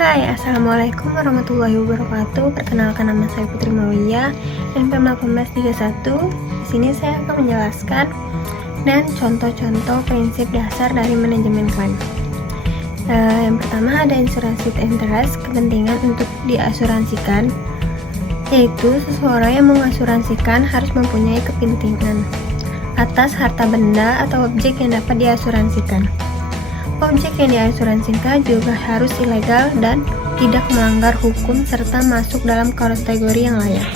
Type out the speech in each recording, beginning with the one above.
Hai, Assalamualaikum warahmatullahi wabarakatuh. Perkenalkan, nama saya Putri Mawiyah, NPM 1831. Di sini saya akan menjelaskan dan contoh-contoh prinsip dasar dari manajemen klaim. Yang pertama ada insurance interest, kepentingan untuk diasuransikan, yaitu seseorang yang mengasuransikan harus mempunyai kepentingan atas harta benda atau objek yang dapat diasuransikan. Objek yang diasuransikan juga harus ilegal dan tidak melanggar hukum serta masuk dalam kategori yang layak.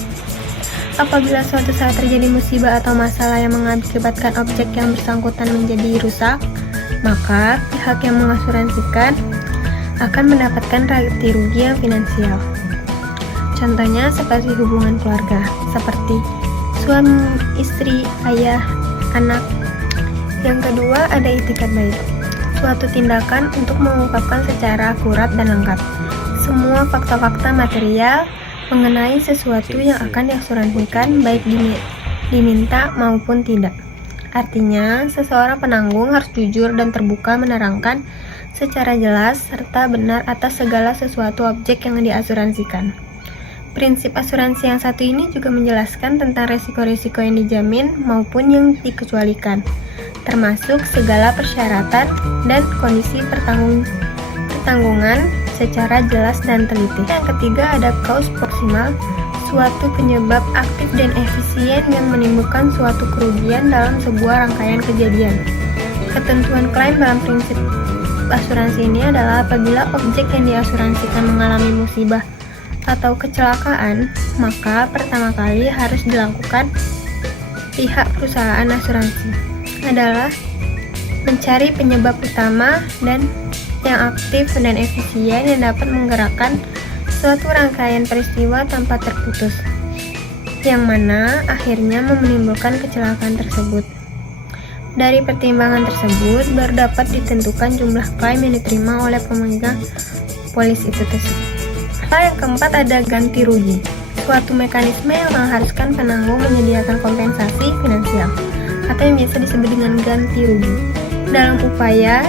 Apabila suatu saat terjadi musibah atau masalah yang mengakibatkan objek yang bersangkutan menjadi rusak, maka pihak yang mengasuransikan akan mendapatkan ganti rugi yang finansial. Contohnya seperti hubungan keluarga, seperti suami, istri, ayah, anak. Yang kedua ada itikat baik, suatu tindakan untuk mengungkapkan secara akurat dan lengkap semua fakta-fakta material mengenai sesuatu yang akan diasuransikan, baik diminta maupun tidak. Artinya, seseorang penanggung harus jujur dan terbuka menerangkan secara jelas serta benar atas segala sesuatu objek yang diasuransikan. Prinsip asuransi yang satu ini juga menjelaskan tentang resiko-resiko yang dijamin maupun yang dikecualikan, termasuk segala persyaratan dan kondisi pertanggungan secara jelas dan teliti. Yang ketiga ada cause proximal, suatu penyebab aktif dan efisien yang menimbulkan suatu kerugian dalam sebuah rangkaian kejadian. Ketentuan klaim dalam prinsip asuransi ini adalah apabila objek yang diasuransikan mengalami musibah atau kecelakaan, maka pertama kali harus dilakukan pihak perusahaan asuransi adalah mencari penyebab utama dan yang aktif dan efisien yang dapat menggerakkan suatu rangkaian peristiwa tanpa terputus, yang mana akhirnya menimbulkan kecelakaan tersebut. Dari pertimbangan tersebut baru dapat ditentukan jumlah klaim yang diterima oleh pemegang polis itu tersebut. Yang keempat ada ganti rugi, suatu mekanisme yang mengharuskan penanggung menyediakan kompensasi finansial atau yang biasa disebut dengan ganti rugi dalam upaya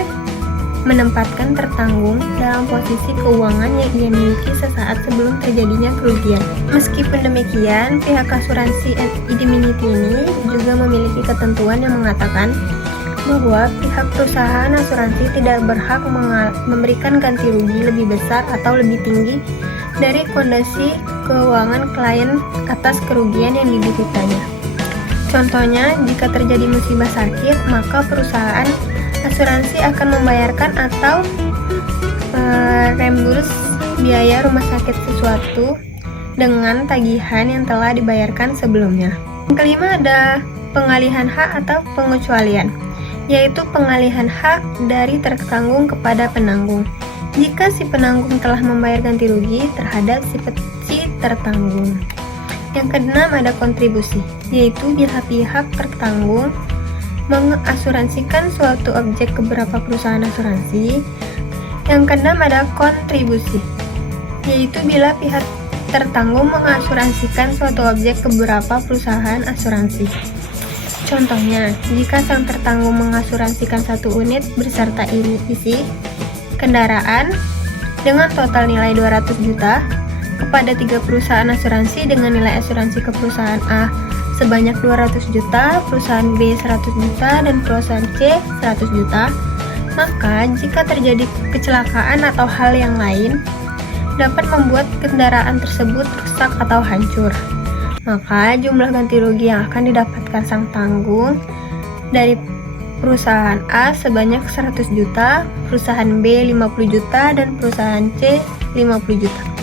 menempatkan tertanggung dalam posisi keuangan yang ia miliki sesaat sebelum terjadinya kerugian. Meskipun demikian, pihak asuransi indemnity ini juga memiliki ketentuan yang mengatakan bahwa pihak perusahaan asuransi tidak berhak memberikan ganti rugi lebih besar atau lebih tinggi dari kondisi keuangan klien atas kerugian yang dideritanya. Contohnya, jika terjadi musibah sakit, maka perusahaan asuransi akan membayarkan atau reimburse biaya rumah sakit sesuatu dengan tagihan yang telah dibayarkan sebelumnya. Yang kelima ada pengalihan hak atau pengecualian, yaitu pengalihan hak dari tertanggung kepada penanggung. Jika si penanggung telah membayar ganti rugi terhadap si tertanggung. Yang keenam ada kontribusi, yaitu bila pihak tertanggung mengasuransikan suatu objek ke beberapa perusahaan asuransi. Yang keenam ada kontribusi, yaitu bila pihak tertanggung mengasuransikan suatu objek ke beberapa perusahaan asuransi. Contohnya, jika sang tertanggung mengasuransikan satu unit beserta isi kendaraan dengan total nilai 200 juta kepada 3 perusahaan asuransi dengan nilai asuransi ke perusahaan A sebanyak 200 juta, perusahaan B 100 juta, dan perusahaan C 100 juta, maka jika terjadi kecelakaan atau hal yang lain dapat membuat kendaraan tersebut rusak atau hancur, maka jumlah ganti rugi yang akan didapatkan sang tanggung dari perusahaan A sebanyak 100 juta, perusahaan B 50 juta, dan perusahaan C 50 juta.